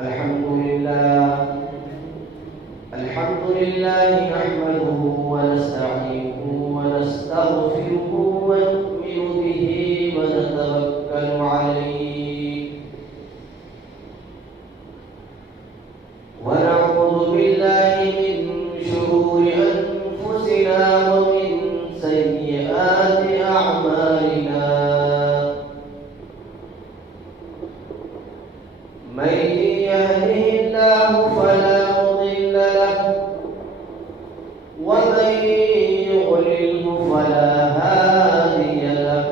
الحمد لله نحمده ونستعينه ونستغفره ونؤمن به ونتوكل عليه ونعوذ بالله من شرور أنفسنا ومن سيئات أعمالنا من يهده الله فلا مضل له ومن يضلله فلا هادي له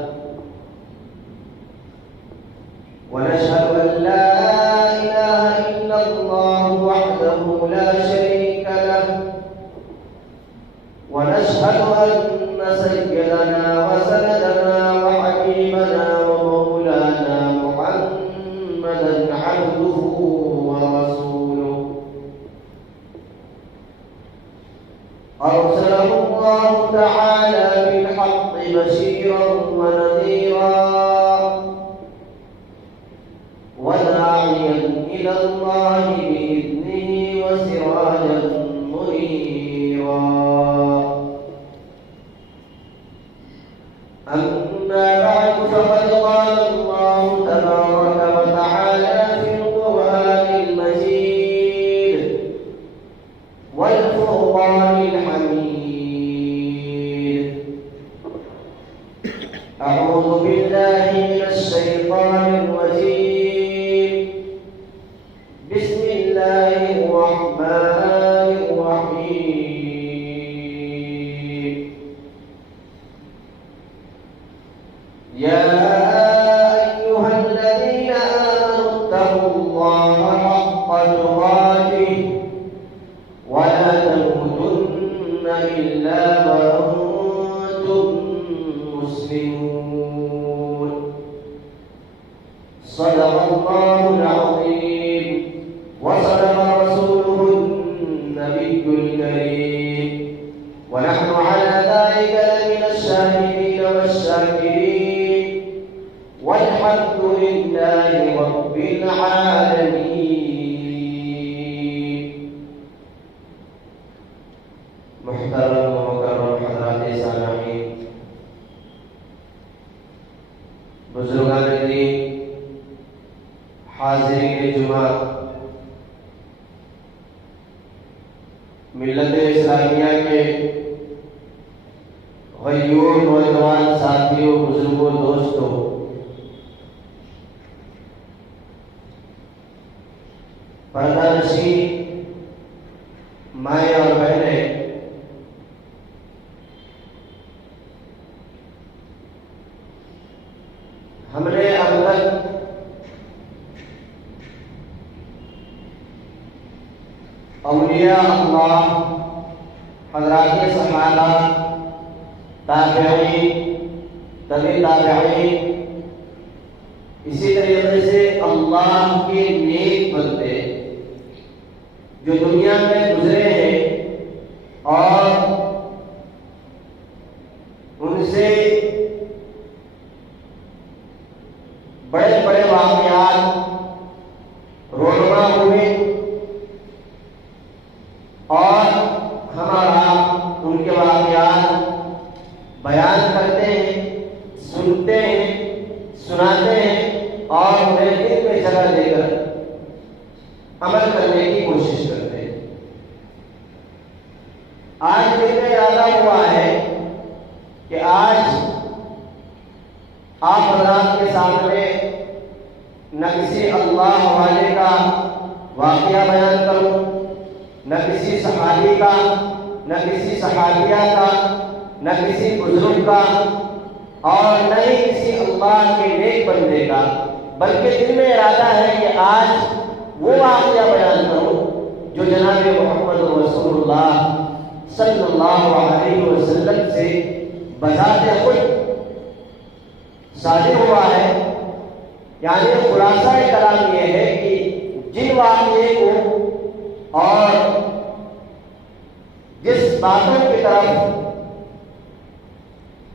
ونشهد أن لا إله إلا الله وحده لا شريك له ونشهد أن سيدنا وسندنا وحبيبنا ومولانا محمدا عبده ورسوله أرسله الله تعالى بالحق بشيرا ونذيرا وداعيا إلى الله بإذنه وسراجا منيرا أما بعد فقد قال الله تبارك وتعالى في القرآن المجيد والفرقان الحميد أعوذ بالله من الشيطان الرجيم بسم الله الرحمن الرحيم يا أيها الذين آمنوا اتقوا الله حق تقاته ولا تموتن إلا وأنتم مسلمون صدق الله العظيم وصدق رسوله النبي الكريم ونحن على ذلك لمن الشاهدين والشاكرين والحمد لله رب العالمين. محترم ومکرم حضرات سامعین، بزرگان دین، حاضرین جمعہ، ملت اسلامیہ کے غیور نوجوان ساتھیوں، بزرگوں، دوستوں، پردہ نشین مائیں اور بہنیں، ہم نے اب تک اولیاء اللہ، حضرات صحابہ، تابعین، تبع تابعین، اسی طریقے سے اللہ کے نیک بندے جو دنیا میں گزرے ہیں اور ان سے بڑے بڑے واقعات رونما ہوئے اور ہمارا ان کے واقعات بیان کرتے ہیں، سنتے ہیں، سناتے ہیں اور انہیں دل میں جگہ دے کر عمل کرنے کی کوشش کرتے ہیں۔ آج دل میں ارادہ ہوا ہے کہ آج آپ حضرات کے سامنے نہ کسی اللہ والے کا واقعہ بیان کروں، نہ کسی صحابی کا، نہ کسی صحابیہ کا، نہ کسی بزرگ کا اور نہ ہی کسی اللہ کے نیک بندے کا، بلکہ دل میں ارادہ ہے کہ آج وہ واقعہ بیان کروں جو جناب محمد رسول اللہ صلی اللہ علیہ وسلم سے بذات خود صادر ہوا ہے۔ یعنی خلاصہ کلام یہ ہے کہ جن واقعے کو اور جس باتوں کی طرف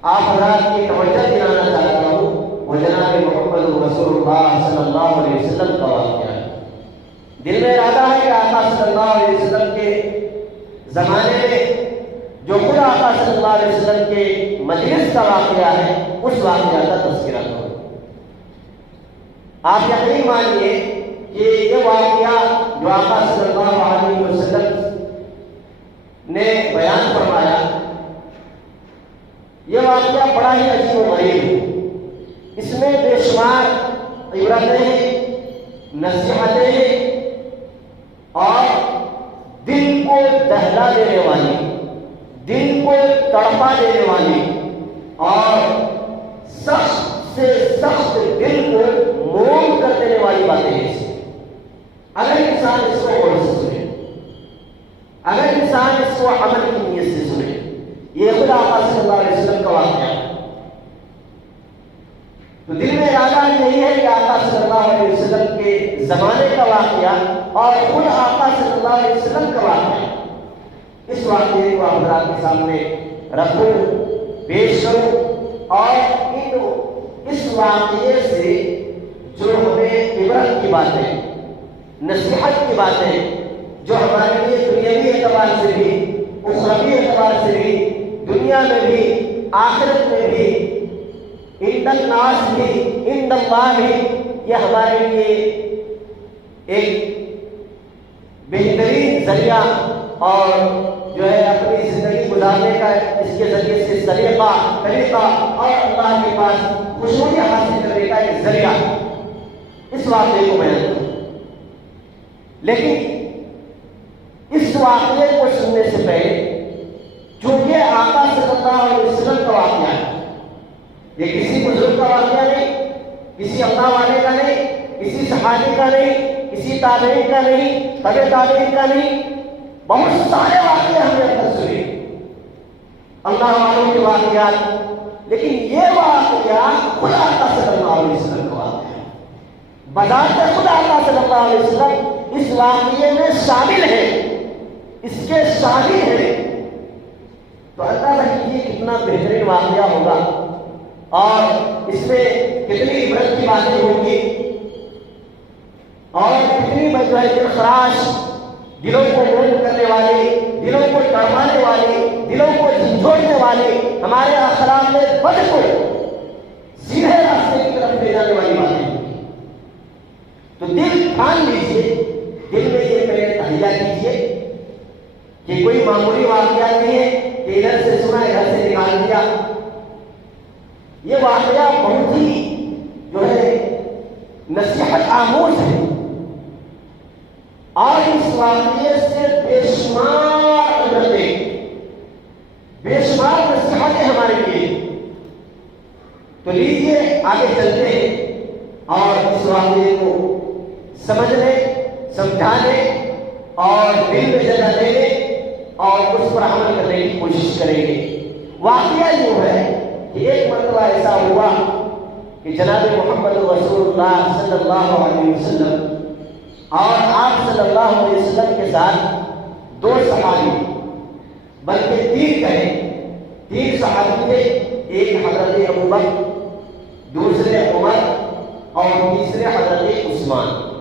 آپ حضرات کی توجہ دلانا چاہتا ہوں وہ جناب محمد رسول اللہ صلی اللہ علیہ وسلم کا واقعہ ہے، صلی اللہ علیہ وسلم کے زمانے میں جو خود آقا صلی اللہ علیہ وسلم کے مجلس کا واقعہ ہے اس واقعہ کا تذکرہ کروں۔ آپ یقین مانیے کہ یہ واقعہ جو آقا صلی اللہ علیہ وسلم نے بیان فرمایا، یہ واقعہ بڑا ہی عجیب و غریب ہے۔ اس میں بے شمار عبرتیں ہیں، نصیحتیں ہیں اور دل کو دہلا دینے والی، دل کو تڑپا دینے والی اور سخت سے سخت دل کو موم کر دینے والی باتیں ہیں۔ اگر انسان اس کو غور سے سنے، اگر انسان اس کو عمل کی نیت سے سنے، یہ خدا آقا صلی اللہ علیہ وسلم کا واقعہ ہے، تو دل میں ارادہ یہی ہے کہ آقا صلی اللہ علیہ وسلم کے زمانے کا واقعہ اور خود آقا صلی اللہ علیہ وسلم کا واقعہ، اس واقعے کو آپ حضرات کے سامنے رکھوں، پیش کروں اور اس واقعے سے جو ہمیں عبرت کی باتیں، نصیحت کی باتیں، جو ہمارے لیے دنیاوی اعتبار سے بھی، اخروی اعتبار سے بھی، دنیا میں بھی، آخرت میں بھی، عند الناس بھی، عند اللہ بھی، یہ ہمارے لیے ایک بہترین ذریعہ اور جو ہے اپنی زندگی گزارنے کا اس کے ذریعے سے طریقہ اور اللہ کے پاس خوشبوئی حاصل کرنے کا ایک ذریعہ، اس واقعے کو بیان کروں۔ لیکن اس واقعے کو سننے سے پہلے، چونکہ آقا صلی اللہ علیہ وسلم کا واقعہ ہے، یہ کسی بزرگ کا واقعہ نہیں، کسی اللہ والے کا نہیں، کسی صحابی کا نہیں، کسی تابعین کا نہیں، تبع تابعین کا نہیں، بہت سارے واقعے ہم نے اب تک سنے، اللہ والوں کے واقعات، لیکن یہ واقعہ خدا آقا صلی اللہ علیہ وسلم کا واقعہ ہے۔ بذات خدا آقا صلی اللہ علیہ وسلم اس واقعے میں شامل ہے، اس کے شاہد ہیں، تو اللہ کیجیے کتنا بہترین واقعہ ہوگا اور اس میں کتنی عبرت کی باتیں ہوں گی اور کتنی جو ہے دلخراش، دلوں کو موم کرنے والی، دلوں کو تڑپانے والی، دلوں کو جھنجھوڑنے والی، ہمارے اخلاق میں بد کو سیدھے راستے کی طرف لے جانے والی باتیں۔ تو دل ٹھان لیجیے، دل میں یہ پہلے تہیہ کیجیے کہ کوئی معمولی واقعہ نہیں ہے کہ ادھر سے سنا ادھر سے نکال دیا، یہ واقعہ بہت ہی جو ہے نصیحت آموز ہے اور اس واقعے سے بے شمار عبرتیں، بے شمار نصیحتیں ہمارے لیے۔ تو لیجیے آگے چلتے ہیں اور اس واقعے کو سمجھنے، سمجھانے اور دل میں جگہ دینے اور اس پر عمل کرنے کی کوشش کریں گے۔ واقعہ یوں ہے کہ ایک مرتبہ ایسا ہوا کہ جناب محمد رسول اللہ صلی اللہ علیہ وسلم اور آپ صلی اللہ علیہ وسلم کے ساتھ دو صحابی، بلکہ تین صحابی تھے، ایک حضرت ابوبکر، دوسرے عمر اور تیسرے حضرت عثمان۔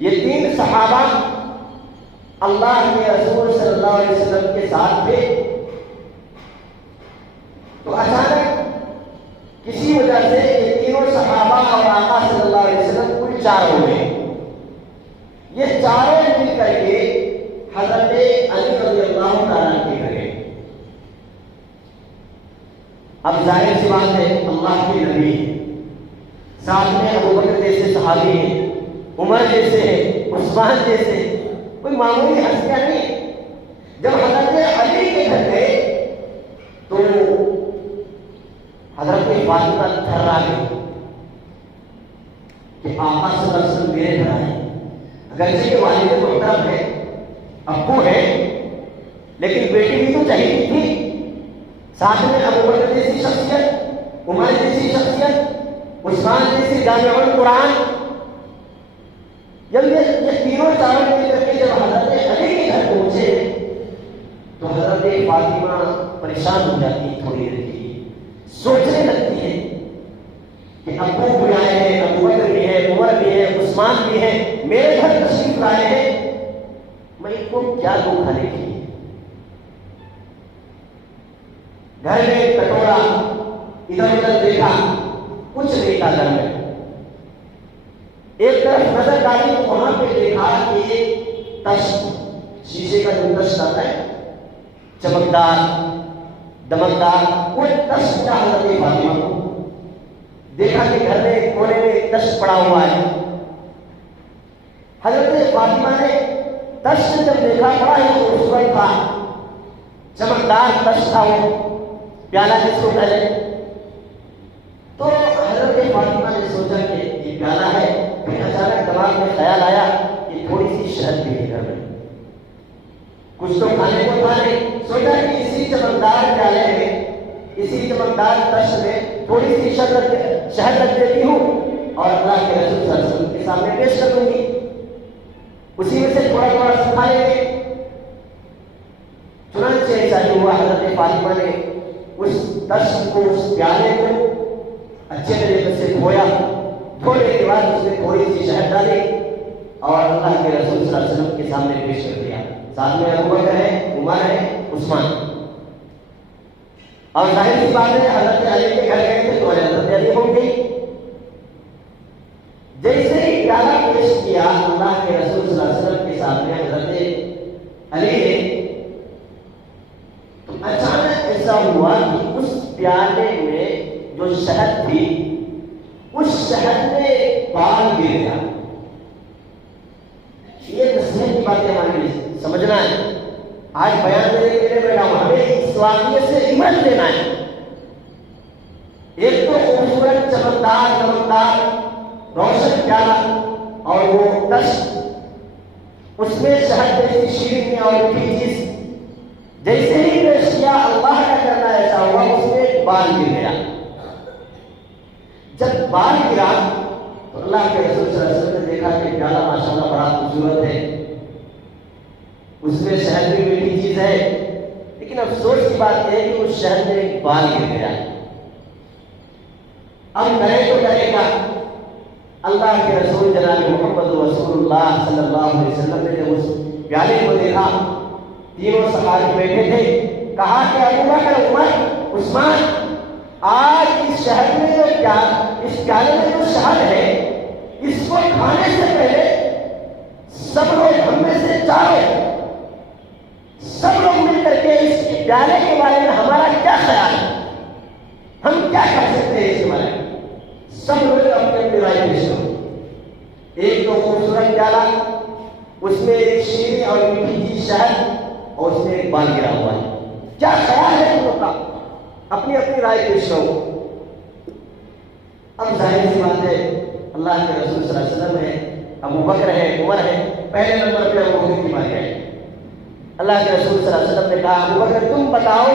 یہ تین صحابہ اللہ کے رسول صلی اللہ علیہ وسلم کے ساتھ تھے، تو اچانک کسی وجہ سے یہ تینوں صحابہ اور آقا صلی اللہ علیہ وسلم کل چار ہو گئے۔ یہ چاروں مل کر کے حضرت علی رضی اللہ تعالیٰ کے گھر گئے۔ اب ظاہر سی بات ہے، اللہ کے نبی ساتھ میں ابوبکر جیسے صحابی ہیں، عمر جیسے ہیں، عثمان جیسے، کوئی معمولی ہستیاں نہیں۔ جب حضرت علی کے گھر گئے تو حضرت فاطمہ تھرا گئی کہ آقا صلی اللہ علیہ وسلم میرے گھر آئے، اگرچہ کہ والد محترم ہے، ابو ہے، لیکن بیٹی بھی تو چاہیے تھی، ساتھ میں ابوبکر جیسی شخصیت، عمر جیسی شخصیت، عثمان جیسی جامع القرآن، جب یہ تینوں چاروں مل کر کے جب حضرت علی کے گھر پہنچے تو حضرت فاطمہ پریشان ہو جاتی ہے، تھوڑی دیر کے لیے سوچنے لگتی ہے کہ ابو بھی آئے ہیں، ابوبکر بھی ہے، عمر بھی ہے، عثمان بھی ہے، میرے گھر تشریف لائے ہیں، کھانے کے لیے. گھر میں کٹورا ادھر ادھر دیکھا, کچھ نہیں تھا گھر میں. ایک طرف نظر ڈالی تو وہاں پہ دیکھا کہ ایک تشت, شیشے کا جو تشت آتا ہے چمکدار دمکدار, وہ تشت کا حضرت فاطمہ کو دیکھا کہ گھر میں کونے میں ایک تشت پڑا ہوا ہے. حضرت فاطمہ نے تشت جب دیکھا, بڑا ہی خوبصورت تھا, چمکدار تشت تھا وہ پیالہ جس کو کہتے ہیں. تو حضرت فاطمہ نے سوچا کہ یہ پیالہ ہے. پھر اچانک دماغ میں خیال آیا کہ تھوڑی سی شہد بھی ہے گھر میں, کچھ تو کھانے کو تھا نہیں. سوچا کہ اسی چمکدار پیالے میں, اسی چمکدار تشت میں تھوڑی سی شہد رکھ دیتی ہوں اور اللہ کے رسول صلی اللہ علیہ وسلم کے سامنے پیش کر دوں گی, اسی میں سے تھوڑا تھوڑا سکھا لیں گے. چنانچہ ایسا ہی ہوا. حضرت فاطمہ نے اس تشت کو, اس پیالے کو اچھے طریقے سے دھویا. دھونے کے بعد اس میں تھوڑی سی شہد ڈالی اور اللہ کے رسول صلی اللہ علیہ وسلم کے سامنے پیش کر دیا. ساتھ میں ابو بکر ہے, عمر ہے, عثمان. اور ظاہر سی بات ہے حضرت علی کے گھر گئے تھے تو حضرت علی ہو گئی. جیسے ہی پیالہ پیش کیا اللہ کے رسول صلی اللہ علیہ وسلم کے سامنے حضرت علی نے, تو اچانک ایسا ہوا کہ اس پیالے میں جو شہد تھی اس شہد میں بال گر گیا. یہ نصیحت کی باتیں ہمارے لیے سمجھنا ہے. آج بیان دینے کے لیے بیٹھا ہوں, ہمیں اس واقعے سے عبرت لینا ہے. ایک تو خوبصورت چمکدار روشن پیالہ اور وہ تشت, اس میں شہد جیسی شیرین اور میٹھی چیز. جیسے ہی پیش کیا اللہ کا کرنا ایسا ہوا اس میں بال گر گیا. جب بال گرا تو اللہ کے رسول صلی اللہ علیہ وسلم نے دیکھا کہ پیالہ ماشاءاللہ بڑا خوبصورت ہے, اس میں شہد بھی میٹھی چیز ہے, لیکن افسوس کی بات یہ ہے کہ اس شہد میں ایک بال گر گیا. اب کرے تو کرے گا. اللہ کے رسول جناب محمد رسول اللہ صلی اللہ علیہ وسلم نے جب اس پیالے کو دیکھا, تینوں صحابی بیٹھے تھے, کہا کہ ابو بکر, عمر, عثمان, آج اس شہد میں جو اس پیالے میں جو شہد ہے اس کو کھانے سے پہلے سب لوگ, ہم میں سے چاروں سب لوگ مل کر کے اس پیالے کے بارے میں ہمارا کیا خیال ہے, ہم کیا کر سکتے ہیں اس کے بارے میں. سب لوگ اپنے اپنی رائے پیش کرو. ایک تو خوبصورت پیالہ, اس میں ایک شیریں اور میٹھی چیز شہد اور اس میں ایک بال گرا ہوا ہے. کیا خیال ہے تم لوگ کا, اپنی اپنی رائے پیش کرو. اب ظاہر سی بات ہے اللہ کے رسول صلی اللہ علیہ وسلم ہے, ابو بکر ہے, عمر ہے, پہلے نمبر پہ ابو بکر کی بات ہے. اللہ کے رسول صلی اللہ علیہ وسلم نے کہا, ابو بکر تم بتاؤ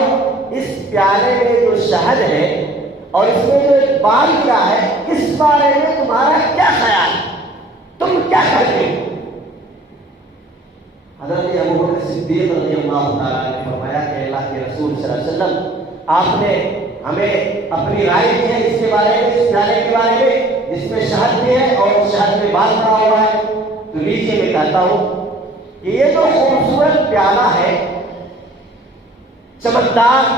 اس پیالے میں جو شہد ہے اور اس میں جو ایک بال گرا ہے اس بارے میں تمہارا کیا خیال ہے, تم کیا کرتے ہو. حضرت ابو بکر صدیق رضی اللہ تعالیٰ نے فرمایا کہ اللہ کے رسول صلی اللہ علیہ وسلم, آپ نے ہمیں اپنی رائے دی ہے اس کے بارے میں, اس پیالے کے بارے میں جس میں شہد بھی ہے اور شہد میں بال پڑا ہوا ہے. تو لیجیے میں کہتا ہوں کہ یہ جو خوبصورت پیالہ ہے, چمکدار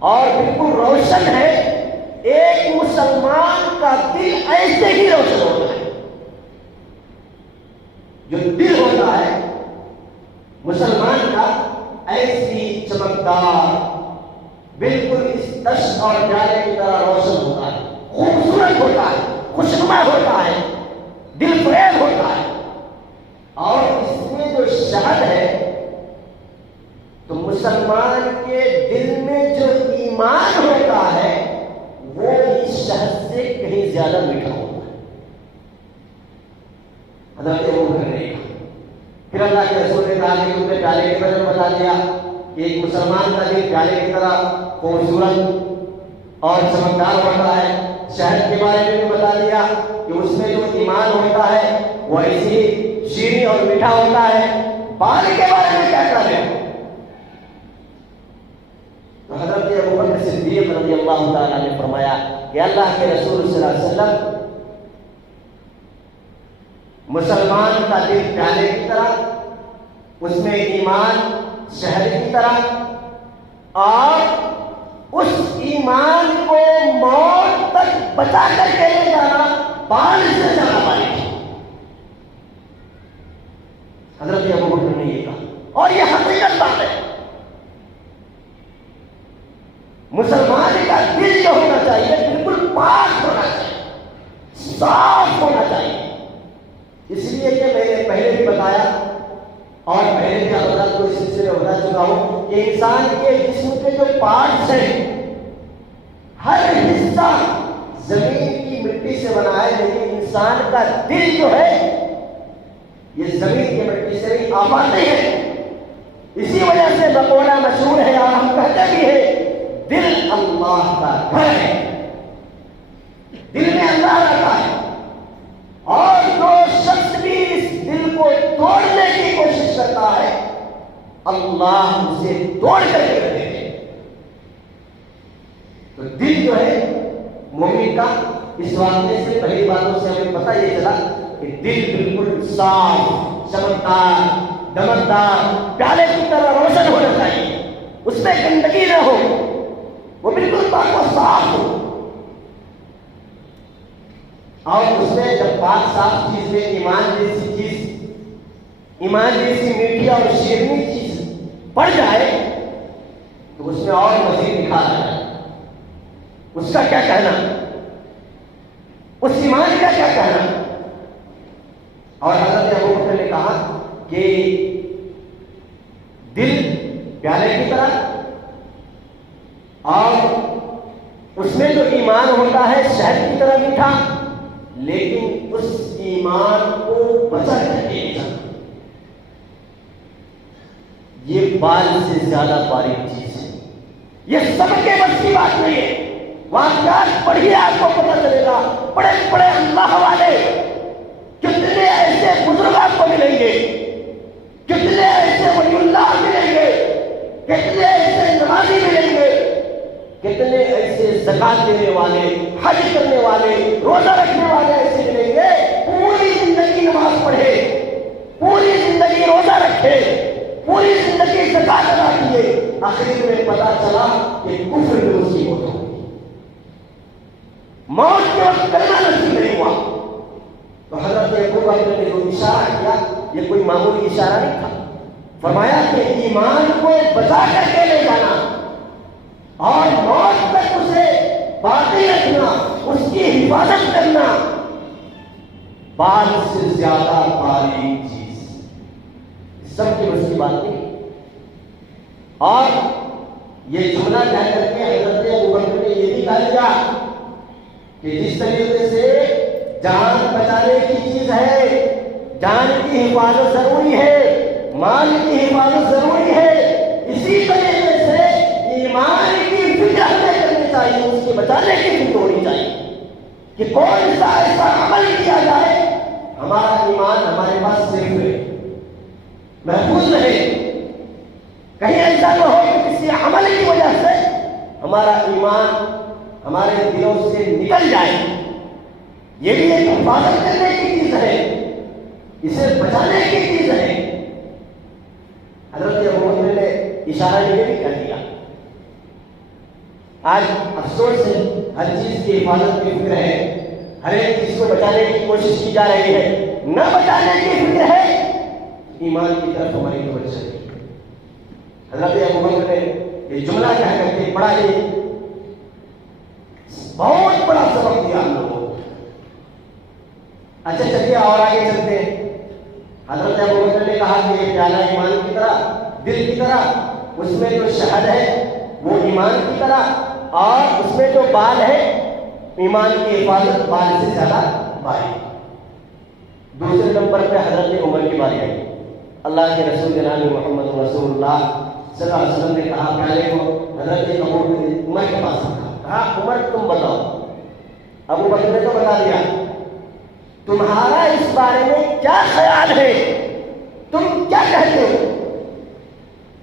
اور بالکل روشن ہے, ایک مسلمان کا دل ایسے ہی روشن ہوتا ہے. جو دل ہوتا ہے مسلمان کا ایسی چمکدار, بالکل اس تشت اور پیالے کی طرح روشن ہوتا ہے, خوبصورت ہوتا ہے, خوشنما ہوتا ہے, دل فریب ہوتا ہے. اور اس میں جو شہد ہے تو مسلمان کے دل میں جو ایمان ہوتا ہے وہ اس شہد سے کہیں زیادہ میٹھا ہوتا ہے. حضرت ابو بکر نے کہا, پھر اللہ کے رسول نے کہا کہ تم نے پیالے کے بارے میں بتا دیا کہ ایک مسلمان کا دل پیالے کی طرح خوبصورت اور چمکدار ہوتا ہے. شہد کے بارے میں بھی بتا دیا کہ اس میں جو ایمان ہوتا ہے وہ ایسی شیریں اور میٹھا ہوتا ہے. بال کے بارے میں کیا کر رہے ہو؟ تو حضرت ابو بکر صدیق رضی اللہ تعالیٰ نے فرمایا کہ اللہ کے رسول صلی اللہ علیہ وسلم, مسلمان کا دل پیالے کی طرح, اس میں ایمان شہد کی طرح، اور اس ایمان کو موت تک بچا کر کے لے جانا بال سے زیادہ بھاری ہے۔ حضرت ابو بکر نے یہ کہا، اور یہ حقیقت بات ہے۔ مسلمان کا دل جو ہونا چاہیے بالکل پاک ہونا چاہیے، صاف ہونا چاہیے۔ اس لیے کہ میں نے پہلے بھی بتایا اور پہلے بھی حضرات کو اس سلسلے میں بتا چکا ہوں کہ انسان کے جسم کے جو پارٹس ہیں، ہر حصہ زمین کی مٹی سے بنا ہے، لیکن انسان کا دل جو ہے یہ زمین کی مٹی سے نہیں آباد نہیں ہے۔ اسی وجہ سے بقولہ مشہور ہے اور ہم کہتے بھی ہیں دل اللہ کا گھر ہے، دل میں اللہ رہتا ہے، اور جو شخص بھی اس دل کو توڑنے کی کوشش کرتا ہے اللہ اسے توڑ کر کے رکھے گے۔ تو دل جو ہے مومن کا، اس واقعے سے پہلی باتوں سے ہمیں پتہ یہ چلا کہ دل بالکل صاف، چمکدار، دمکدار، پیالے کی طرح روشن ہونا چاہیے، اس میں گندگی نہ ہو، وہ بالکل پاک و صاف ہو۔ اور اس میں جب پاک صاف چیز میں ایمان جیسی چیز، ایمان جیسی میٹھی اور شیرینی چیز پڑ جائے تو اس میں اور مزید نکھار آ جائے۔ اس کا کیا کہنا، اس ایمان کا کیا کہنا۔ اور حضرت ابو بکر نے کہا کہ دل پیالے کی طرح، اور اس میں جو ایمان ہوتا ہے شہد کی طرح میٹھا، لیکن اس ایمان کو بچا کر کے جانا یہ بال سے زیادہ باریک چیز ہے، یہ سب کے بس کی بات نہیں ہے۔ واقعات پڑھیے آپ کو پتہ چلے گا، بڑے بڑے اللہ والے کتنے ایسے بزرگ آپ کو ملیں گے، کتنے ایسے ولی اللہ ملیں گے، کتنے ایسے نمازی ملیں گے، کتنے ایسے زکات دینے والے، حج کرنے والے، روزہ رکھنے والے ایسے ملیں گے، پوری زندگی نماز پڑھے، پوری زندگی روزہ رکھے، پوری زندگی زکات ادا کیے، آخر میں پتا چلا کہ کفر میں اس کی موت ہو گئی، موت کے وقت کلمہ نصیب نہیں ہوا۔ تو حضرت ابو بکر نے جو اشارہ کیا یہ کوئی معمولی اشارہ نہیں تھا، فرمایا کہ ایمان کو بچا کر کے لے جانا اور موت تک اسے باقی رکھنا، اس کی حفاظت کرنا بال سے زیادہ باریک چیز، سب کی بس کی بات نہیں۔ اور یہ جملہ کہہ کر کے حضرت ابو بکر نے یہ بھی کہا دیا کہ جس طریقے سے جان بچانے کی چیز ہے، جان کی حفاظت ضروری ہے، مال کی حفاظت ضروری ہے، اسی طریقے سے ایمان کی فکر ہمیں کرنی چاہیے، اس کے بچانے کی فکر ہونی چاہیے کہ کون سا ایسا عمل کیا جائے ہمارا ایمان ہمارے پاس صرف ہے، محفوظ رہے، کہیں ایسا نہ ہو کہ کسی عمل کی وجہ سے ہمارا ایمان ہمارے دلوں سے نکل جائے۔ یہ بھی ایک حفاظت کرنے کی چیز ہے، اسے بچانے کی چیز ہے۔ حضرت ابو بکر نے اشارہ یہ بھی کر دیا۔ آج افسوس ہے ہر چیز کی حفاظت کی فکر ہے، ہر ایک چیز کو بچانے کی کوشش کی جا رہی ہے، نہ بچانے کی فکر ہے ایمان کی طرف ہماری توجہ ہے۔ حضرت ابو بکر نے یہ جملہ کہہ کر کے بڑا ہی بہت بڑا سبق دیا ہم لوگوں کو۔ اچھا چلیے اور آگے چلتے ہیں۔ حضرت ابو بکر نے کہا کہ یہ پیالہ ایمان کی طرح، دل کی طرح، اس میں جو شہد ہے وہ ایمان کی طرح، اور اس میں جو بال ہے ایمان کی حفاظت بال سے زیادہ باریک۔ دوسرے نمبر پہ حضرت عمر کی باری آئی۔ اللہ کے رسول جناب محمد رسول اللہ صلی اللہ علیہ وسلم نے کہا پیالے کو حضرت عمر کے پاس رکھا، کہا عمر تم بتاؤ۔ ابو بکر نے تو بتا دیا، تمہارا اس بارے میں کیا خیال ہے، تم کیا کہتے ہو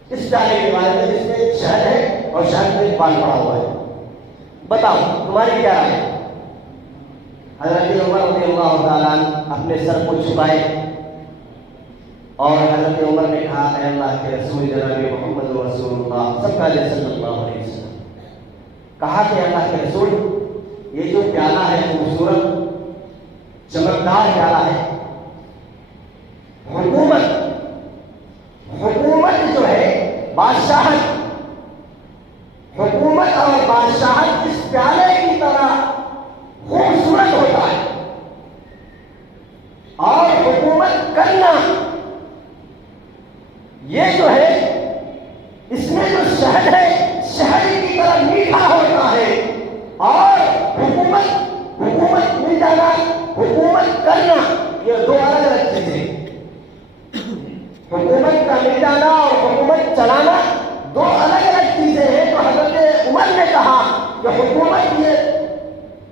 اس پیالے کے بارے میں جس میں شہد ہے اور شہد میں بال پڑا ہوا ہے، بتاؤ تمہاری کیا رائے ہے۔ حضرت عمر رضی اللہ تعالیٰ اپنے سر کو چھپائے اور حضرت عمر نے کہا اے اللہ کے رسول جناب محمد رسول اللہ سب کا صلی اللہ علیہ وسلم، کہا کہ اللہ کے رسول یہ جو پیالہ ہے خوبصورت چمکدار پیالہ ہے، حکومت جو ہے بادشاہت، حکومت اور بادشاہت اس پیالے کی طرح خوبصورت ہوتا ہے، اور حکومت کرنا یہ جو ہے اس میں جو شہد ہے شہد کی طرح میٹھا ہوتا ہے، اور حکومت مل جانا، حکومت کرنا یہ دو الگ الگ چیزیں، حکومت کا مل جانا اور حکومت چلانا دو الگ الگ چیزیں ہیں۔ تو حضرت عمر نے کہا کہ حکومت یہ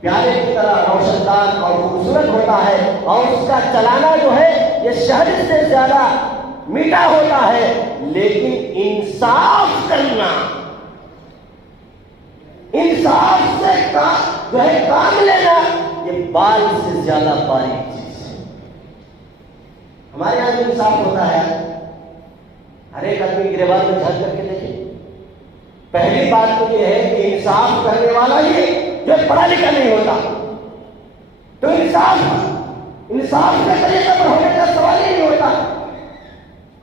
پیالے کی طرح روشن دان اور خوبصورت ہوتا ہے، اور اس کا چلانا جو ہے یہ شہد سے زیادہ میٹھا ہوتا ہے، لیکن انصاف کرنا، انصاف سے جو ہے کام لینا، یہ بال سے زیادہ باریک چیز ہے۔ ہمارے یہاں جو انصاف ہوتا ہے ہر ایک آدمی گریبان میں جھانک کر کے دیکھیں، پہلی بات تو یہ ہے کہ انصاف کرنے والا یہ جو پڑھا لکھا نہیں ہوتا، تو انصاف کے طریقے پر ہونے کا سوال ہی نہیں ہوتا۔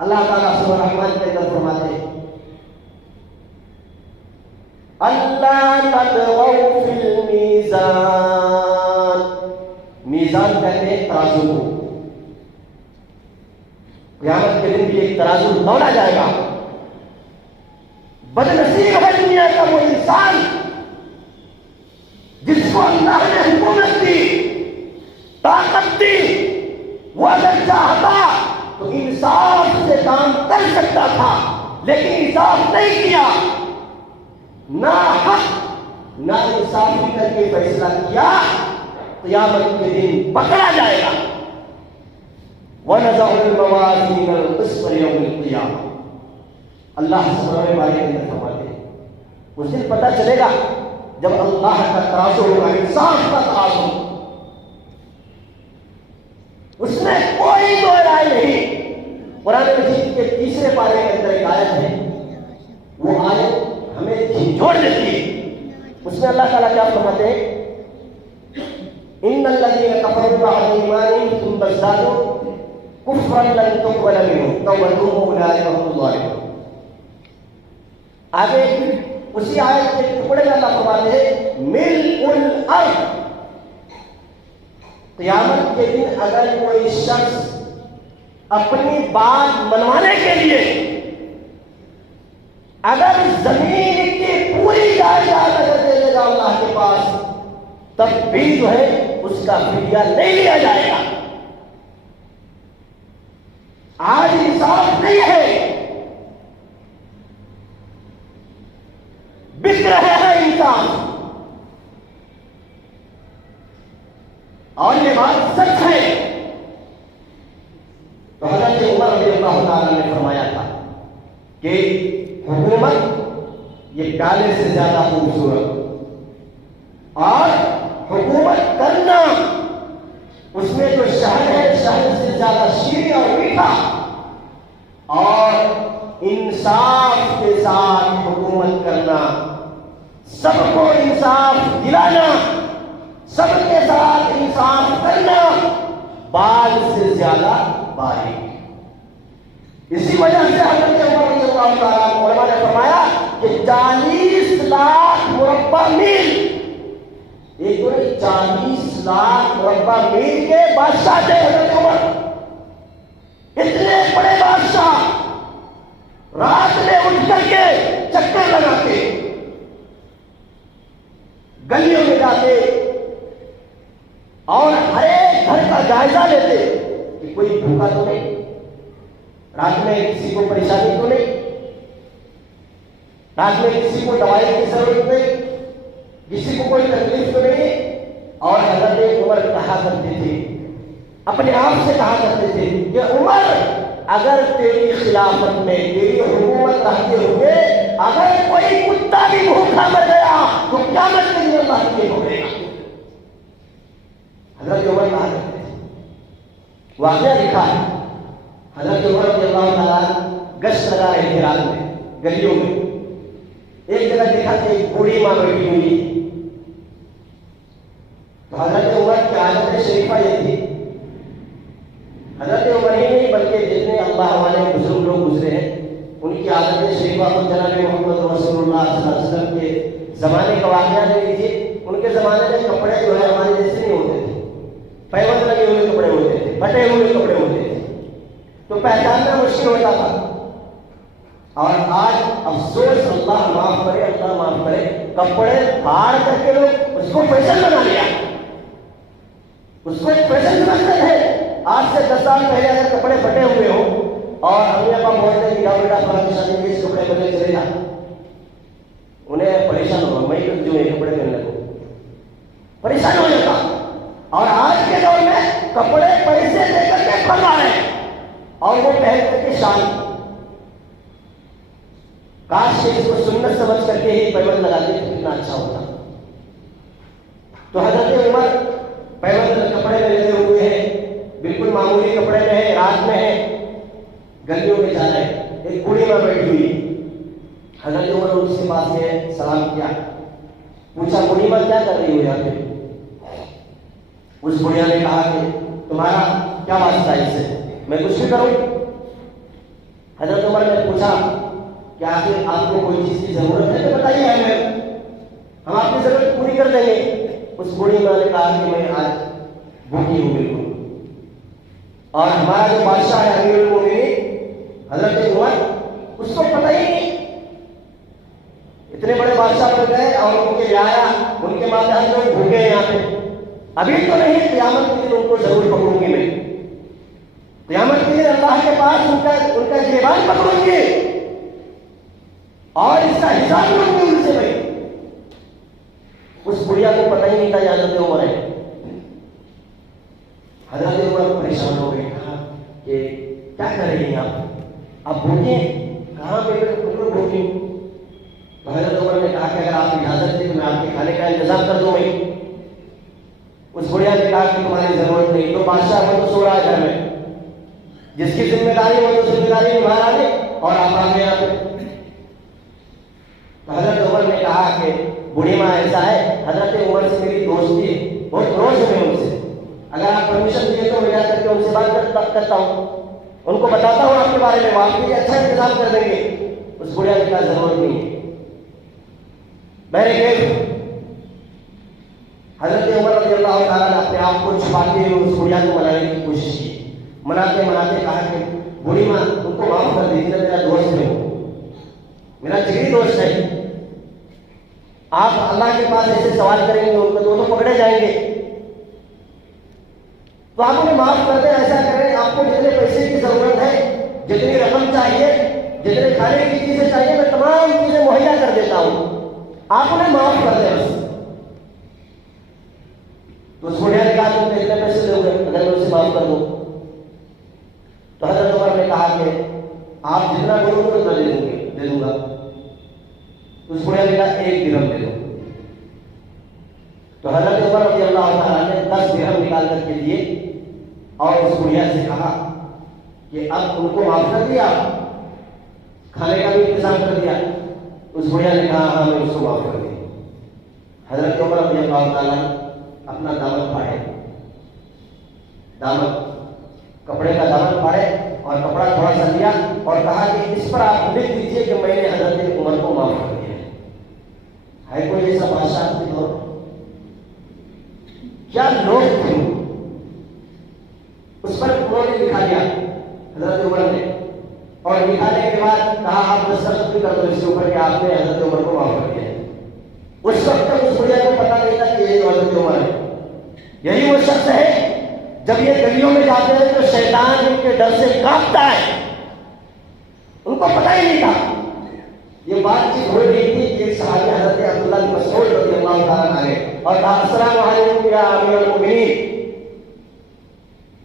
اللہ تعالیٰ سورہ رحمان کے اندر فرماتے ہیں اللہ تطغوا فی المیزان، میزان کہتے ہیں ترازو کو، قیامت کے دن بھی ایک ترازو تولا جائے گا۔ بدنصیب ہے دنیا کا وہ انسان جس کو اللہ نے حکومت دی، طاقت دی، وہ اگر چاہتا تو انصاف سے کام کر سکتا تھا، لیکن انصاف نہیں کیا، نہ حق نہ انصافی کر کے فیصلہ کیا، قیامت کے دن پکڑا جائے گا۔ وَنَزَعُ الْمَوَازِينَ الْقِسْطَ يَوْمَ الْقِيَامَةِ، اللہ سبحانہ بارے کے اندر فرماتے ہیں اس دن پتہ چلے گا جب اللہ کا ترازو ہوگا، انصاف کا ترازو، اس میں کوئی دو رائے نہیں۔ قرآن مجید کے تیسرے پارے کے اندر ایک آیت ہے، وہ آیت ہمیں جھنجھوڑ دیتی ہے۔ اس میں اللہ تعالیٰ کیا فرماتے ہیں ان الذین کفروا بعد ایمانہم ثم ازدادوا کفرا لن تقبل منہم توبتهم اولئک هم الظالمون۔ آگے اسی آیت کے ٹکڑے میں اللہ فرماتے ہیں ملء الارض، قیامت کے دن اگر کوئی شخص اپنی بات منوانے کے لیے اگر زمین کی پوری جائیداد اگر دے دے گا اللہ کے پاس، تب بھی جو ہے اس کا فدیہ نہیں لیا جائے گا۔ آج انصاف نہیں ہے، بک رہے ہیں انسان، اور یہ بات سچ ہے۔ تو حضرت عمر رضی اللہ تعالیٰ نے فرمایا تھا کہ حکومت یہ پیالے سے زیادہ خوبصورت، اور حکومت کرنا اس میں جو شہد ہے شہد سے زیادہ شیریں اور میٹھا، اور انصاف کے ساتھ حکومت کرنا، سب کو انصاف دلانا، سب کے ساتھ انصاف کرنا، بال سے زیادہ باریک۔ اسی وجہ سے حضرت عمر رضی اللہ تعالیٰ عنہ نے فرمایا کہ 40 لاکھ مربع میل، ایک 40 لاکھ مربع میل کے بادشاہ تھے حضرت عمر، اتنے بڑے بادشاہ، رات میں اٹھ کر کے چکر لگاتے، گلیوں میں جاتے اور ہر ایک گھر کا جائزہ لیتے کہ کوئی بھوکا تو نہیں، رات میں کسی کو پریشانی تو نہیں، رات میں کسی کو دوائی کی ضرورت نہیں، کسی کو کوئی تکلیف تو نہیں۔ اور حضرت عمر کہا کرتے تھے، اپنے آپ سے کہا کرتے تھے کہ عمر اگر تیری خلافت میں تیری حکومت رہتے ہوئے اگر کوئی کتا بھی بھوکا مر گیا تو قیامت کے دن اللہ کے ہوگا۔ حضرت عمر کہا کرتے تھے، واقعہ لکھا ہے حضرت عمر رضی اللہ تعالیٰ گشت لگا رہے تھے رات میں گلیوں میں. ایک جگہ دیکھا کہ ایک بوڑھی ماں بیٹھی ہوئی. تو حضرت عمر کی عادت شریفہ یہ تھی, حضرت عمر ہی نہیں بلکہ جتنے اللہ والے بزرگ لوگ گزرے ہیں ان کی عادت شریفہ کو جناب محمد رسول اللہ صلی اللہ علیہ وسلم کے زمانے کا واقعہ لے لیجیے. ان کے زمانے میں کپڑے جو ہے ہمارے جیسے نہیں ہوتے تھے, پیوند لگے ہوئے کپڑے ہوتے تھے, پھٹے ہوئے کپڑے ہوتے تھے, تو پہچاننا مشکل ہوتا تھا. اور آج افسوس, اللہ معاف کرے, اللہ معاف کرے, کپڑے پھاڑ کر کے لوگ اس کو فیشن بنا لیا, اس کو ایک فیشن سمجھتے ہیں. آج سے 10 سال پہلے اگر کپڑے پھٹے ہوئے ہوں اور امی ابا بولتے کہ جاؤ بیٹا فلاں کی شادی میں اس کپڑے پہنے چلے جا, انہیں پریشان ہوگا, میں جو یہ کپڑے پہننے کو پریشان ہو جاتا. اور آج کے دور میں کپڑے پیسے دے کر کے بنوا رہے ہیں اور وہ پہن کر کے شان. کاش کہ اس کو سنت سمجھ کر کے ہی پیوند لگاتے تو کتنا اچھا ہوتا. تو حضرت عمر پیوند کپڑے میں لگے ہوئے ہیں, بالکل معمولی کپڑے میں ہے, رات میں ہے, گلیوں میں جا رہے ہیں. ایک بوڑھی ماں بیٹھی ہوئی. حضرت عمر نے اس کے پاس میں سلام کیا, پوچھا بوڑھی ماں کیا کر رہی ہو یہاں پہ؟ اس بڑھیا نے کہا کہ تمہارا کیا واسطہ ہے اس سے, میں کچھ بھی کروں؟ حضرت عمر نے پوچھا کہ آخر آپ کو کوئی چیز کی ضرورت ہے تو بتائیے, ہمیں ہم آپ کی ضرورت پوری کر دیں گے. اس بوڑھی ماں نے کہا کہ میں آج بھوکی ہوں بالکل, اور ہمارا جو بادشاہ ہے امیر المومنین حضرت عمر, اس کو پتہ ہی نہیں. اتنے بڑے بادشاہ بن گئے اور ان کے رعایا, ان کے ماتحت لوگ بھوکے ہیں یہاں پہ. ابھی تو نہیں, قیامت کے دن ان کو ضرور پکڑوں گی میں. قیامت کے دن اللہ کے پاس ان کا گریبان پکڑوں گی اور اس کا حساب لوں گی ان سے میں. اس بڑھیا کو پتہ ہی نہیں تھا حضرت عمر ہے. حضرت عمر پریشان ہو گئے, کہا کہ کیا کر رہی ہیں آپ بھوکے کہاں پہ بھوکی ہوں؟ تو حضرت عمر نے کہا کہ اگر آپ اجازت دیں تو میں آپ کے کھانے کا انتظام کر دوں میں. اس بڑھیا نے کہا کہ تمہاری ضرورت نہیں, تو بادشاہ وہ تو سو رہا ہے گھر میں, جس کی ذمہ داری وہ تو ذمہ داری نبھا رہا ہے, اور آپ آ گئے یہاں پہ. تو حضرت عمر نے کہا کہ بوڑھی ماں ایسا ہے, حضرت عمر سے میری دوستی ہے, بہت روز ہے ان سے, اگر آپ پرمیشن دیے تو میں جا کر کے ان سے بات کرتا ہوں, ان کو بتاتا ہوں آپ کے بارے میں, وہ آپ کے لیے اچھا انتظام کر دیں گے. اس بڑھیا نے کہا ضرورت نہیں ہے. میرے حضرت عمر رضی اللہ تعالیٰ نے اپنے آپ کو چھپاتے ہوئے اس بڑھیا کو منانے کی کوشش کی. مناتے کہا کہ بوڑھی ماں ان کو معاف کر دیجیے, میرا دوست ہے, میرا جگری دوست ہے. آپ اللہ کے پاس ایسے سوال کریں گے ان کو دونوں پکڑے جائیں گے, تو آپ انہیں معاف کر دیں. ایسا کریں, آپ کو جتنے پیسے کی ضرورت ہے, جتنی رقم چاہیے, جتنے کھانے کی چیزیں چاہیے, میں تمام چیزیں مہیا کر دیتا ہوں, آپ انہیں معاف کر دیں بس. تو اس بڑھیا نے کہا تم کتنے پیسے دو گے اگر میں اسے معاف کر دوں؟ تو حضرت عمر نے کہا کہ آپ جتنا بولو گے اتنا دے دوں گا. تو اس بڑھیا نے کہا 1 درہم دے دو. تو حضرت عمر رضی اللہ تعالیٰ نے 10 درہم نکال کر کے دیے اور اس بڑھیا سے کہا کہ اب ان کو معاف کر دیا, کھانے کا بھی انتظام کر دیا. اس بڑھیا نے کہا ہاں میں اس کو معاف کر دیا. حضرت عمر رضی اللہ تعالیٰ اپنا دامن پھاڑے, کپڑے کا دامن پھاڑے اور کپڑا تھوڑا سا لیا اور کہا کہ اس پر آپ لکھ دیجیے کہ میں نے حضرت عمر کو معاف کر دیا ہے. کوئی ایسا بادشاہ کے دور کیا لوگ تھے, اس پر انہوں نے لکھا دیا حضرت عمر نے, اور لکھانے کے بعد کہا آپ دستخط بھی کر دو اس کے اوپر کہ آپ نے حضرت عمر کو معاف کر دیا ہے. اس وقت تک اس بڑھیا کو پتا نہیں تھا کہ یہی حضرت عمر ہے. یہی وہ شخص ہے جب یہ گلیوں میں جاتے ہیں تو شیطان ان کے ڈر سے کانپتا ہے. ان کو پتا ہی نہیں تھا. یہ بات چیت ہو رہی تھی کہ ایک صحابی حضرت عبداللہ بن مسعود رضی اللہ تعالیٰ عنہ اور کہا السلام علیکم یا امیر المؤمنین.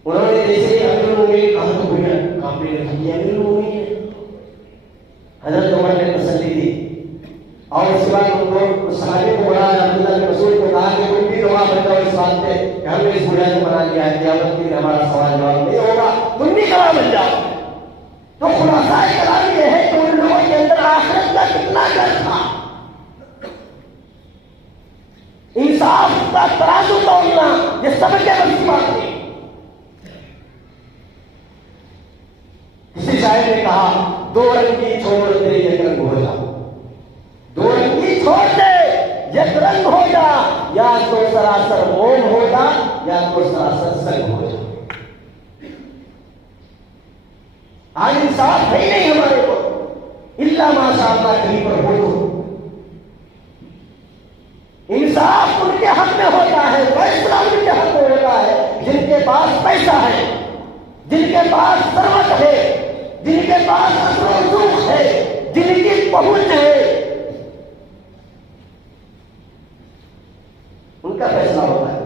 انہوں نے جیسے امیر المؤمنین کہا تو بڑھیا کانپنے لگا, یہ امیر المؤمنین ہے. حضرت عمر نے تسلی دی اور اس کے بعد ان کو اس صحابی کو بلایا, عبداللہ بن مسعود کو کہا کہ کوئی بھی گواہ بن جاؤ اس بات پہ کہ ہم نے اس بڑھیا کو بنا لیا ہے, قیامت کے دن ہمارا سوال جواب نہیں ہوگا, تم بھی گواہ بن جاؤ. تو خلاصہ کلام یہ ہے کہ ان لوگوں کے اندر آخرت کا کتنا ڈر تھا، انصاف کا ترازو توڑنا یہ سب کے بس کی بات نہیں۔ کسی شاعر نے کہا دو رنگی چھوڑ دے یک رنگ ہو جا، دو رنگی چھوڑ دے یک رنگ ہو جا، یا تو سراسر موم ہو جا یا تو سراسر سنگ ہو جا۔ آج انصاف ہے ہی نہیں ہمارے کو، الا ماشاء اللہ کہیں پر ہو تو انصاف ان کے حق میں ہوتا ہے، فیصلہ ان کے حق میں ہوتا ہے جن کے پاس پیسہ ہے، جن کے پاس ثروت ہے، جن کے پاس اثر و رسوخ ہے، جن کی پہنچ ہے، ان کا فیصلہ ہوتا ہے۔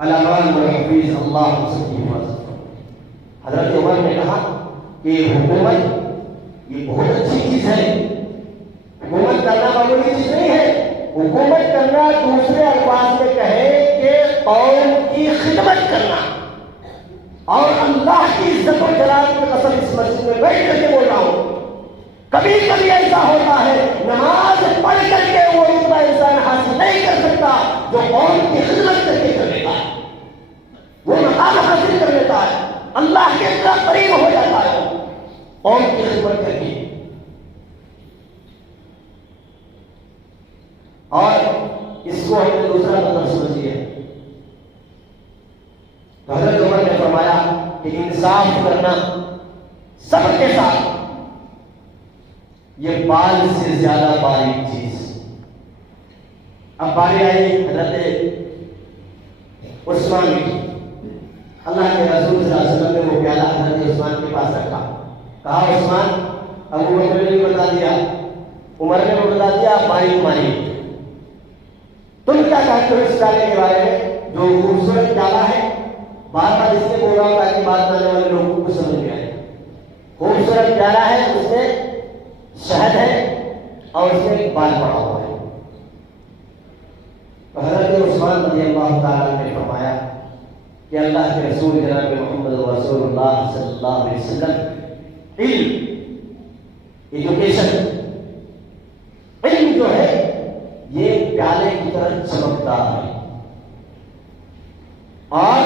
علمان و حفیظ اللہ سب کی حفاظت۔ حضرت عمر نے کہا کہ حکومت یہ بہت اچھی چیز ہے، حکومت کرنا معمولی چیز نہیں ہے، حکومت کرنا دوسرے الفاظ میں کہیں کہ قوم کی خدمت کرنا، اور اللہ کی عزت و جلال کی قسم اس مسجد میں بیٹھ کر کے بول رہا ہوں، کبھی کبھی ایسا ہوتا ہے نماز پڑھ کر کے وہ اتنا انسان حاصل نہیں کر سکتا جو قوم کی خدمت کر کے کر لیتا ہے، وہ مقام حاصل کر لیتا ہے، اللہ کے طرف قریب ہو جاتا ہے قوم کی خدمت کر کے۔ اور اس کو ہم نے دوسرا مطلب سمجھیے، تو حضرت عمر نے فرمایا کہ انصاف کرنا سب کے ساتھ یہ بال سے زیادہ باریک چیز۔ اب باری آئی حضرت عثمان کی، اللہ کے رسول صلی اللہ علیہ وسلم نے وہ پیالہ حضرت عثمان کے پاس رکھا، کہا عثمان ابو بکر نے بھی بتا دیا، عمر نے بھی بتا دیا، آپ باریک ماری، تم کیا کہتے ہو اس پیالے کے بارے میں جو خوبصورت پیالہ ہے؟ بار بار اس نے بولا ہوں تاکہ بات آنے والے لوگوں کو سمجھ میں آئے، خوبصورت پیالہ ہے، اس میں شہد ہے اور اس میں بال پڑا ہوا ہے۔ تو حضرت عثمان رضی اللہ تعالیٰ نے فرمایا کہ اللہ کے رسول جناب محمد رسول اللہ صلی اللہ علیہ وسلم علم، ایجوکیشن، علم جو ہے یہ پیالے کی طرح چمکتا ہے، اور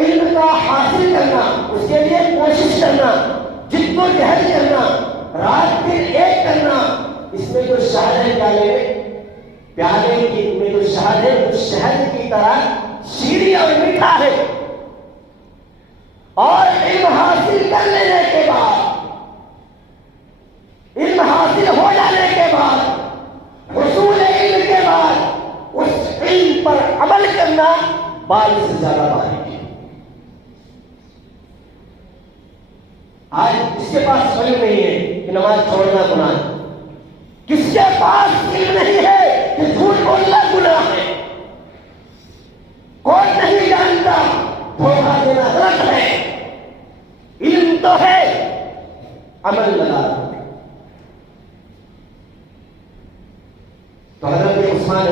علم کا حاصل کرنا، اس کے لیے کوشش کرنا، جد و جہد کرنا، رات دن ایک کرنا، اس میں جو شہد ہے پیالے کی میں جو شہد ہے وہ شہد کی طرح شیریں اور میٹھا ہے، اور علم حاصل کر لینے کے بعد، علم حاصل ہو جانے کے بعد، حصول علم کے بعد اس علم پر عمل کرنا بال سے زیادہ باریک ہے۔ آج کس کے پاس علم نہیں ہے کہ نماز چھوڑنا گناہ ہے، کس کے پاس علم نہیں ہے کہ جھوٹ بولنا گناہ ہے، کون نہیں جانتا دھوکہ دینا غلط ہے، علم تو ہے عمل لگا۔ تو حضرت عثمان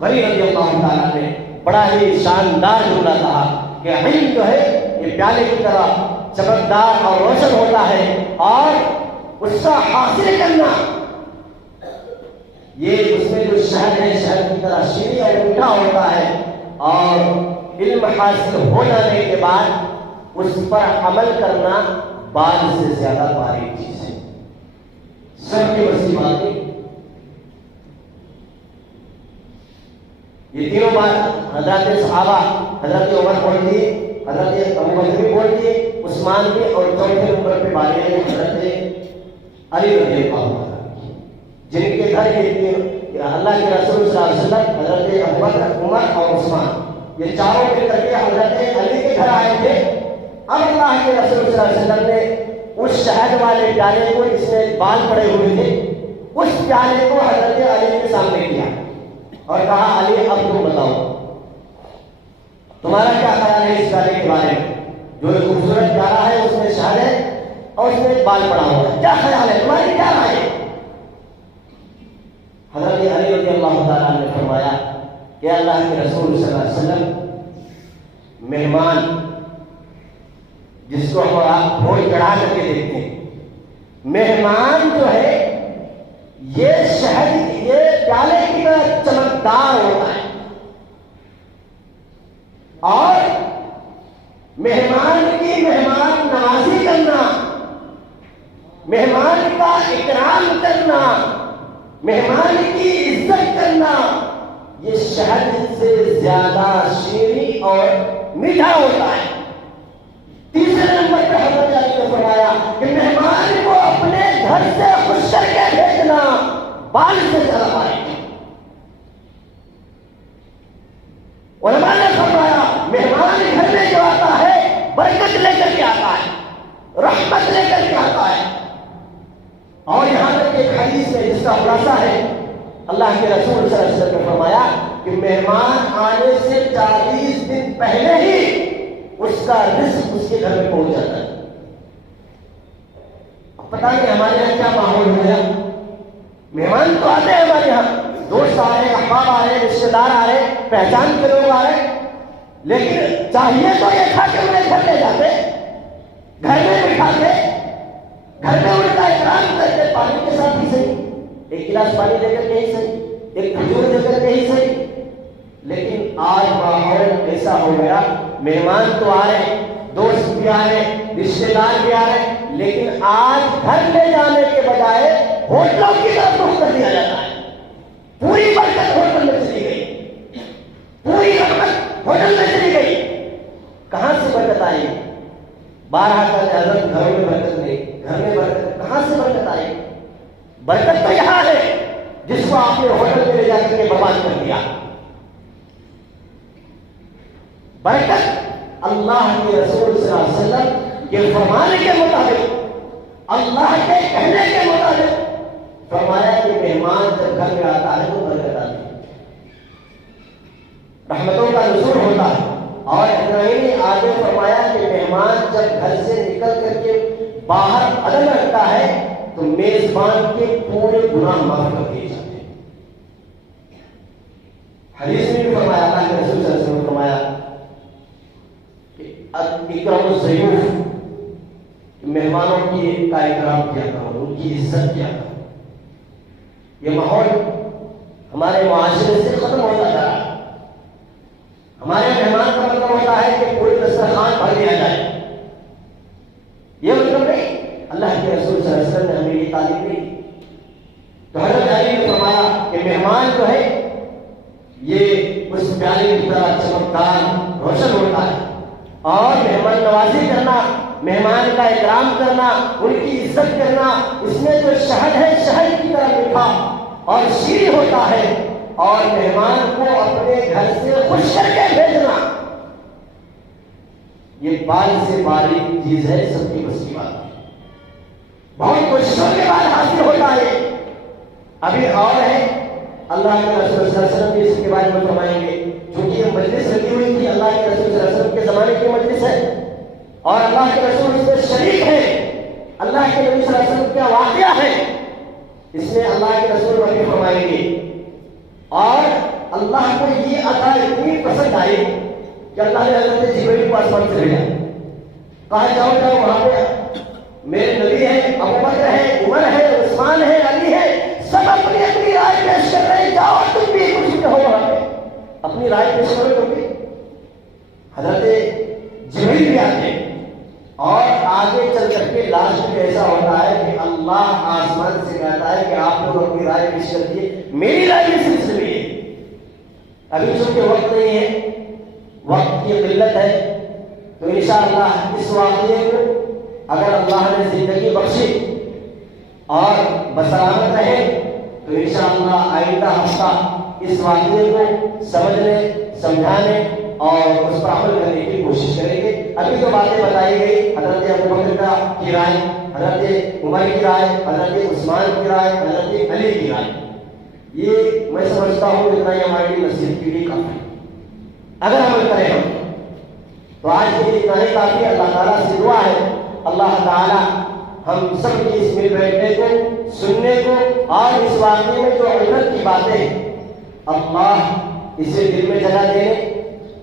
غنی رضی اللہ تعالیٰ نے بڑا ہی شاندار جملہ کہا کہ علم جو ہے یہ پیالے کی طرح چمکدار اور روشن ہوتا ہے، اور اس کا حاصل کرنا یہ اس میں جو شہد ہے شہد کی طرح شیریں اور میٹھا ہوتا ہے، اور علم حاصل ہو جانے کے بعد اس پر عمل کرنا بال سے زیادہ باریک چیز ہے۔ سب کی وسیع باتیں یہ تینوں بات حضرت صحابہ، حضرت عمر بول دیے، حضرت ابو بکر بھی بول دیے، عثمان بھی، اور چوتھے نمبر پہ باری ہے حضرت علی رضی اللہ عنہ، جن کے گھر اللہ کے رسول صلی اللہ علیہ وسلم، حضرت ابو بکر، عمر اور عثمان، یہ چاروں مل کر کے حضرت علی کے گھر آئے تھے۔ اب اللہ کے رسول صلی اللہ علیہ وسلم نے اس شہد والے پیالے کو جس میں بال پڑے ہوئے تھے، اس پیالے کو حضرت علی کے سامنے کیا اور کہا علی اب تم بتاؤ تمہارا کیا خیال ہے اس پیالے کے بارے میں، جو ایک خوبصورت پیالہ ہے اس میں شہد ہے اور اس میں بال پڑا ہوا ہے، کیا خیال ہے تمہاری، کیا رائے ہے؟ حضرت علی رضی اللہ تعالیٰ نے فرمایا کہ اللہ کے رسول صلی اللہ علیہ وسلم، مہمان جس کو آپ بھوج چڑھا کر کے دیکھتے ہیں. مہمان جو ہے یہ شہد یہ پیالے کی طرح چمکدار ہوتا ہے، اور مہمان کی مہمان نوازی کرنا، مہمان کا اکرام کرنا، مہمان کی عزت کرنا، یہ شہد سے زیادہ شیریں اور میٹھا ہوتا ہے. تیسرے نمبر پہ حضرت علی نے فرمایا کہ مہمان کو اپنے گھر سے خوش کر کے بھیجنا بال سے چلا آئے. علماء نے فرمایا مہمان گھر میں جو آتا ہے برکت لے کر کے آتا ہے، رحمت لے کر کے آتا ہے. اور یہاں تک ایک حدیث میں جس کا خلاصہ ہے اللہ کے رسول صلی اللہ علیہ وسلم نے فرمایا کہ مہمان آنے سے 40 دن پہلے ہی اس کا رزق اس کے گھر میں پہنچ جاتا ہے. اب پتہ نہیں ہمارے یہاں کیا ماحول ہو گیا. مہمان تو آتے ہیں ہمارے یہاں، دوست آ رہے، احباب آ رہے، رشتے دار آ رہے، پہچان کے لوگ آ رہے، لیکن چاہیے تو یہ تھا کہ انہیں گھر لے جاتے، گھر میں بٹھاتے، گھر میں ان کا احترام کرتے، پانی کے ساتھ ہی صحیح، ایک گلاس پانی دے کر کے ہی صحیح، ایک کھجور دے کر کے ہی صحیح. لیکن آج ماحول ایسا ہو گیا مہمان تو آ رہے، دوست بھی آ رہے، رشتے دار بھی آ رہے، لیکن آج گھر لے جانے کے بجائے ہوٹلوں کی طرف رخ کر دیا جاتا ہے. پوری برکت ہوٹل میں چلی گئی، پوری رحمت ہوٹل میں چلی گئی. کہاں سے برکت آئی؟ بارہ کا حضرت گھروں میں برکت نہیں، گھر میں برکت کہاں سے برکت آئی؟ برکت تو یہاں ہے جس کو آپ نے ہوٹل میں لے جا کے برباد کر دیا. برکت اللہ کے رسول صلی اللہ علیہ وسلم کے فرمانے کے مطابق، اللہ کے کہنے کے مطابق فرمایا کہ مہمان جب گھر میں آتا ہے تو برکت آتی ہے، رحمتوں کا نزول ہوتا ہے. اور ابراہیم نے آگے فرمایا کہ مہمان جب گھر سے نکل کر کے باہر قدم رکھتا ہے تو میزبان کے پورے گناہ معاف کر دیے جاتے ہیں. حدیث میں بھی فرمایا، اللہ کے رسول صلی اللہ علیہ وسلم نے فرمایا اکرام الضیوف، مہمانوں کی کا اکرام کیا کرو، ان کی عزت کیا کرو. یہ ماحول ہمارے معاشرے سے ختم ہوتا جا رہا ہے. ہمارے مہمان کا مطلب ہوتا ہے کہ پوری دسترخوان بھر دیا جائے، یہ مطلب نہیں. اللہ کے رسول صلی اللہ علیہ وسلم نے ہمیں یہ تعلیم دی. تو حضرت علی نے فرمایا کہ مہمان جو ہے یہ اس پیالے کی طرح چمکدار روشن ہوتا ہے، اور مہمان نوازی کرنا، مہمان کا اکرام کرنا، ان کی عزت کرنا، اس میں جو شہد ہے شہد کی طرح میٹھا اور شیریں ہوتا ہے. اور مہمان کو اپنے گھر سے خوش کر کے بھیجنا یہ بال سے باریک چیز ہے، سب کی بس کی بات ہے. بہت کوششوں کے بعد حاصل ہوتا ہے. ابھی اور ہے اللہ کے رسول صلی اللہ علیہ وسلم اس کے بارے میں فرمائیں گے، چونکہ یہ مجلس لگی ہوئی تھی اللہ کے رسول صلی اللہ علیہ وسلم کے زمانے کی مجلس ہے، اور اللہ کے رسول اس میں شریک ہے. اللہ کے نبی صلی اللہ علیہ وسلم کیا واقعہ ہے اس میں اللہ کے رسول وہی فرمائیں گے. اور اللہ کو یہ عطا اتنی پسند آئی کہ اللہ نے حضرت جبریل کو آسمان سے بھیجا، کہا جاؤ جاؤ وہاں پہ میرے نبی ہے، ابو بکر ہے، عمر ہے، عثمان ہے، علی ہے، سب اپنی اپنی رائے پیش کر رہے ہیں، جاؤ تم بھی کچھ کہو وہاں پہ اپنی رائے پیش کرو. تم بھی حضرت جبریل بھی آتے ہیں، اور آگے چل کر کے لاسٹ میں ایسا ہوتا ہے کہ اللہ آسمان سے کہتا ہے کہ آپ لوگ اپنی رائے پیش کر دیے، میری رائے کے سلسلے میں. ابھی چونکہ وقت نہیں ہے، وقت کی قلت ہے، تو انشاءاللہ اس واقعے کو اگر اللہ نے زندگی بخشی اور بسلامت رہے تو انشاءاللہ آئندہ ہفتہ اس واقعے کو سمجھنے، سمجھانے اور اس پر عمل کرنے کی کوشش کریں گے. ابھی جو باتیں بتائی گئی، حضرت ابو بکر کی رائے، حضرت عمر کی رائے، حضرت عثمان کی رائے، حضرت علی کی رائے، یہ میں سمجھتا ہوں اتنا ہی ہماری نصیحت کے لیے کافی. اگر عمل کریں ہم تو آج کے لیے اتنا ہی کافی. اللہ تعالیٰ سے دعا ہے اللہ تعالیٰ ہم سب کی اس میں بیٹھنے کو، سننے کو، اور اس واقعے میں جو عبرت کی باتیں اللہ اسے دل میں جگہ دینے،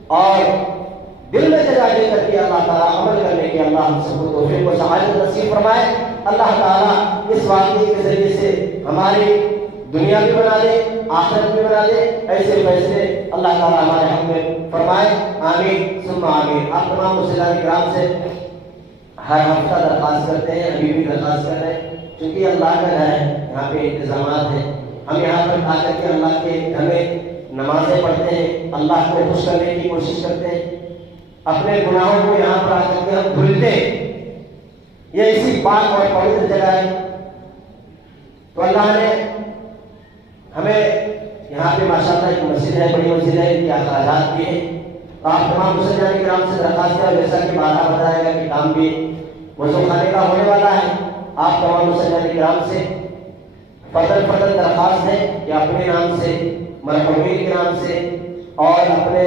اور دل میں جگہ دے کر کے اللہ تعالیٰ عمل کرنے کے اللہ ہم سب کو توفیق و سعادت نصیب فرمائے. اللہ تعالیٰ اس واقعے کے ذریعے سے ہماری دنیا بھی بنا دے, آخرت بھی بنا دے. ایسے فیصلے اللہ تعالیٰ ہمارے حق میں فرمائے. آمین ثم آمین. آپ تمام مسلمان کرام سے ہر ہفتہ درخواست کرتے ہیں, ابھی بھی درخواست کر رہے ہیں, چونکہ اللہ کا گھر ہے, یہاں پہ انتظامات ہیں. ہم یہاں پر آ کر کے اللہ کے گھر میں نمازیں پڑھتے ہیں, اللہ کو خوش کرنے کی کوشش کرتے ہیں, اپنے گناہوں کو یہاں پر آ کر کے ہم بھولتے ہیں. یہ اسی پاک اور پوتر جگہ ہے. تو اللہ نے ہمیں یہاں پہ ماشاءاللہ ایک مسجد ہے, بڑی مسجد ہے, ان کے اخراجات بھی ہیں. آپ تمام مسلمان کرام سے درخواست ہے, جیسا کہ بارہ بتایا گیا کہ کام بھی وضو خانے کا ہونے والا ہے. آپ تمام مسلمان کرام سے فضل درخواست ہے کہ اپنے نام سے, مرحومین کے نام سے اور اپنے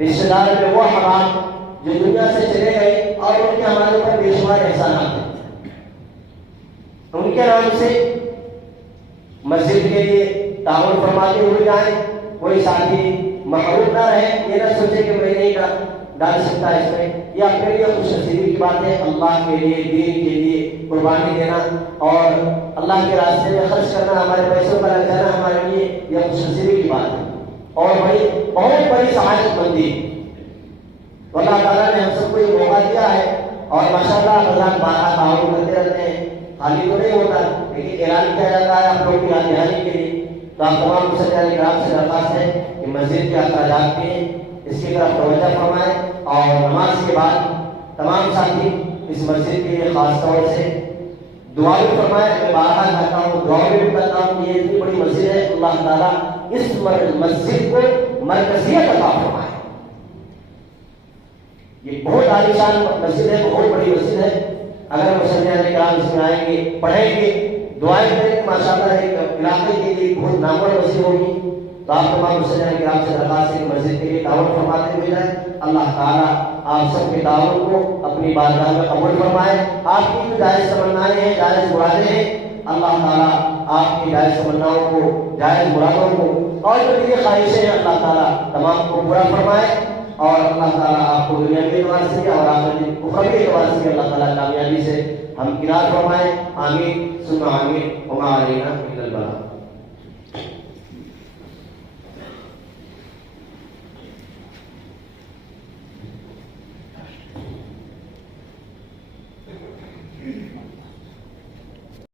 رشتہ دار میں وہ حرام جو دنیا سے چلے گئے اور ان کے ہمارے اوپر بے شمار احسانات ہیں, ان کے نام سے مسجد کے لیے تعاون فرماتے ہوئے جائیں. کوئی ساتھی محروم نہ رہے, یہ نہ سوچے کہ میں نہیں ڈال سکتا اس میں. یہ اپنے لیے خوش نصیبی کی بات ہے. اللہ کے لیے, دین کے لیے قربانی دینا اور اللہ کے راستے میں خرچ کرنا, ہمارے پیسوں کا لگ جانا ہمارے لیے یہ خوش نصیبی کی بات ہے اور بہت بڑی سعادت مندی. تو اللہ تعالیٰ نے ہم سب کو یہ موقع دیا ہے اور ماشاءاللہ رمضان 12 تعاون کرتے رہتے ہیں. خالی تو نہیں ہوتا, لیکن اعلان کیا جاتا ہے آپ لوگوں کی یاد دہانی کے لیے. تو آپ تمام مسلمان کرام سے درخواست ہے کہ مسجد کے اخراجات کے اس کی طرف توجہ فرمائیں اور نماز کے بعد تمام ساتھی اس مسجد کے لیے خاص طور سے دعا بھی فرمائیں. میں بارہا کہتا ہوں, دعا بھی کرتا ہوں کہ یہ اتنی بڑی مسجد ہے, اللہ تعالیٰ اس مسجد کو مرکزیت عطا فرمائے. یہ بہت عالیشان مسجد ہے, بہت بڑی مسجد ہے. اگر مسلمان کرام اس میں آئیں گے, پڑھیں گے, دعائیں کریں گے, ماشاءاللہ ایک علاقے کے لیے بہت نامور مسجد ہوگی. تو آپ تمام مسلمان کرام سے درخواست ہے کہ مسجد کے لیے تعاون فرماتے ہوئے جائیں. اللہ تعالیٰ آپ سب کے تعاون کو اپنی بارگاہ میں قبول فرمائے. آپ کی جو جائز تمنائیں ہیں, جائز مرادیں ہیں, اللہ تعالیٰ آپ کی جائز تمناؤں کو, جائز مرادوں کو اور جو دلی خواہشیں ہیں اللہ تعالیٰ تمام کو پورا فرمائے. اور اللہ تعالیٰ آپ کو دنیا کے اعتبار سے اور آخرت اخروی اعتبار سے اللہ تعالیٰ کامیابی سے ہم کنار فرمائے. آمین ثم آمین. وما علینا الا البلاغ.